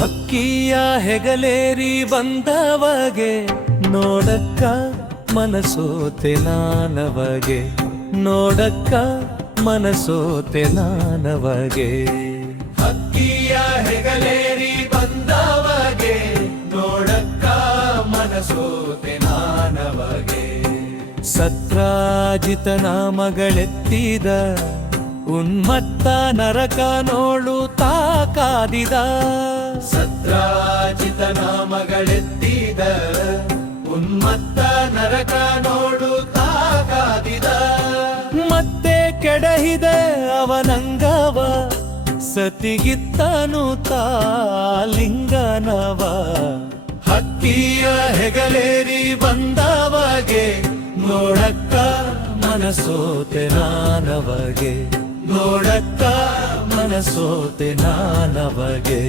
ಹಕ್ಕಿಯ ಹೆಗಲೇರಿ ಬಂದವಗೆ ನೋಡಕ್ಕ ಮನಸೋತೆ ನಾನವಗೆ, ನೋಡಕ್ಕ ಮನಸೋತೆ ನಾನವಗೆ. ಹಕ್ಕಿಯ ಹೆಗಲೇರಿ ಬಂದವಗೆ ನೋಡಕ್ಕ ಮನಸೋತೆ ನಾನವಗೆ. ಸತ್ರಾಜಿತನ ಮಗಳೆತ್ತಿದ ಉನ್ಮತ್ತ ನರಕ ನೋಡು ತಾಕಾದಿದ. ಸತ್ರಾಜಿತನ ಮಗಳೆತ್ತಿದ ಉನ್ಮತ್ತ ನರಕ ನೋಡು ತಾಕಾದಿದ. ಮತ್ತೆ ಕೆಡಹಿದ ಅವನಂಗವ ಸತಿಗಿತ್ತನು ತಾಲಿಂಗನವ. ಹಕ್ಕಿಯ ಹೆಗಲೇರಿ ಬಂದವಗೆ ನೋಡಕ್ಕ ಮನಸೋತೆ ನಾನವಗೆ, ನೋಡಕ್ಕ ಮನಸೋತೆ ನಾನವಗೆ.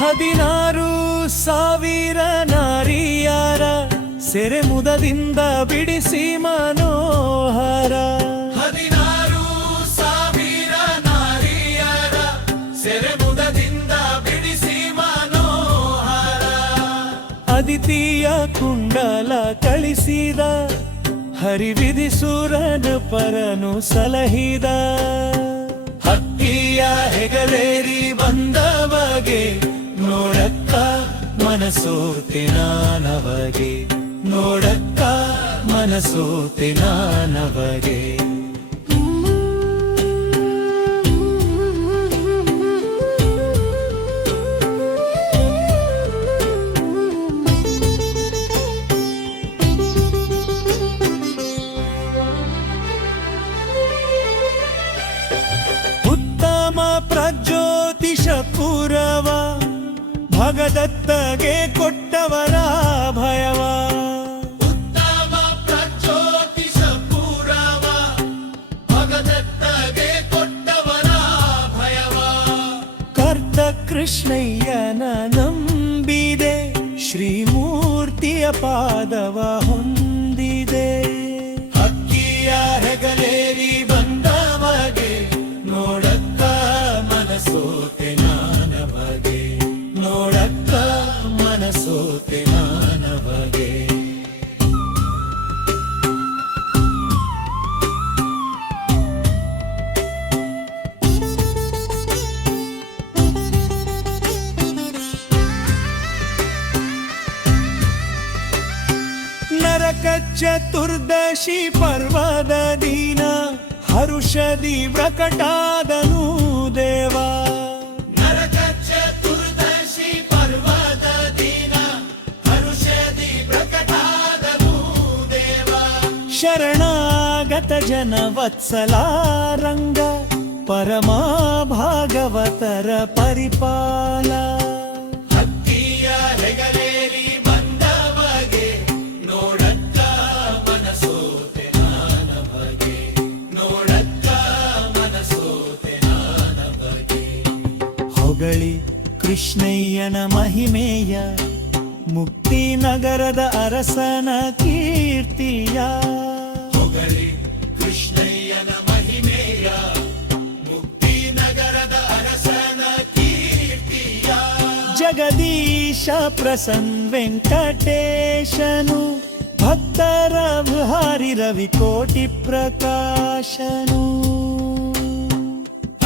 ಹದಿನಾರು ಸಾವಿರ ನಾರಿಯರ ಸೆರೆ ಮುದದಿಂದ ಬಿಡಿಸಿ ಮನೋಹರ. 16 ಸಾವಿರ ನಾರಿಯರ ಸೆರೆ ಮುದದಿಂದ ಬಿಡಿಸಿ ಮನೋಹರ. ಅದಿತಿಯ ಕುಂಡಲ ಕಳಿಸಿದ ಹರಿವಿಧಿಸುರನ ಪರನು ಸಲಹಿದ. ಹಕ್ಕಿಯ ಹೆಗಲೇರಿ ಬಂದವಗೆ ನೋಡಕ್ಕ ಮನಸೋತೆ ನಾನವಗೆ, ನೋಡಕ್ಕ ಮನಸೋತೆ ನಾನವಗೆ. ಉತ್ತಮ ಪ್ರಜ್ಯೋತಿಷ ಪುರವ ಭಗದತ್ತಗೆ ಕೊಟ್ಟವರ ಭಯವ. ಉತ್ತಮ ಪ್ರಜ್ಯೋತಿಷ ಪುರವ ಭಗದತ್ತಗೆ ಕೊಟ್ಟವರ ಭಯವ. ಕರ್ತ ಕೃಷ್ಣಯ್ಯನ ನಂಬಿದೆ ಶ್ರೀಮೂರ್ತಿಯ ಪಾದವ ಹೊಂದಿದೆ. ಹಕ್ಕಿಯ ಹೆಗಲೇರಿ ಬಂದವಗೆ ನೋಡಕ್ಕ ಮನಸೋತೆ ನಾನವಗೆ, ನೋಡಕ್ಕ ಮನಸೋತೆ ನಾನವಗೆ. ನರಕ ಚತುರ್ದಶಿ ಪರ್ವದ ದಿನ ಹರುಷದಿ ಪ್ರಕಟಾದನು ದೇವ. ನರಕ ಚತುರ್ದಶಿ ಪರ್ವದ ದಿನ ಹರುಷದಿ ಪ್ರಕಟಾದನು ದೇವ. ಶರಣಾಗತ ಜನ ವತ್ಸಲಾರಂಗ ಪರಮ ಭಾಗವತರ ಪರಿಪಾಲ. ಹಕ್ಕಿಯ ಹೆಗಲೇರಿ ಬಂದವಗೆ ನೋಡಕ್ಕ ಮನಸೋತೆ ನಾನವಗೆ, ನೋಡಕ್ಕ ಮನಸೋತೆ ನಾನವಗೆ. ಹೊಗಳಿ ಕೃಷ್ಣಯ್ಯನ ಮಹಿಮೆಯ ಮುಕ್ತಿ ನಗರದ ಅರಸನ ಕೀರ್ತಿಯ. ಹೊಗಳಿ ಕೃಷ್ಣಯ್ಯನ ಮಹಿಮೆಯ ಮುಕ್ತಿ ನಗರದ ಅರಸನ ಕೀರ್ತಿಯ. ಜಗದೀಶ ಪ್ರಸನ್ನ ವೆಂಕಟೇಶನು ಭಕ್ತರ ವಿಹಾರಿ ರವಿ ಕೋಟಿ ಪ್ರಕಾಶನು.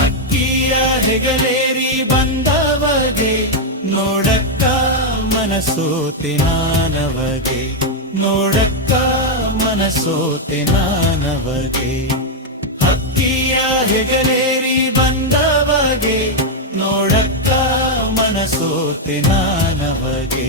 ಹಕ್ಕಿಯ ಹೆಗಲೇರಿ ಬಂದವಗೆ ನೋಡಕ್ಕ ಮನಸೋತೆ ನಾನವಗೆ, ನೋಡಕ್ಕ ಮನಸೋತೆ ನಾನವಗೆ. ಹಕ್ಕಿಯ ಹೆಗಲೇರಿ ಬಂದವಗೆ ನೋಡಕ್ಕ ಮನಸೋತೆ ನಾನವಗೆ.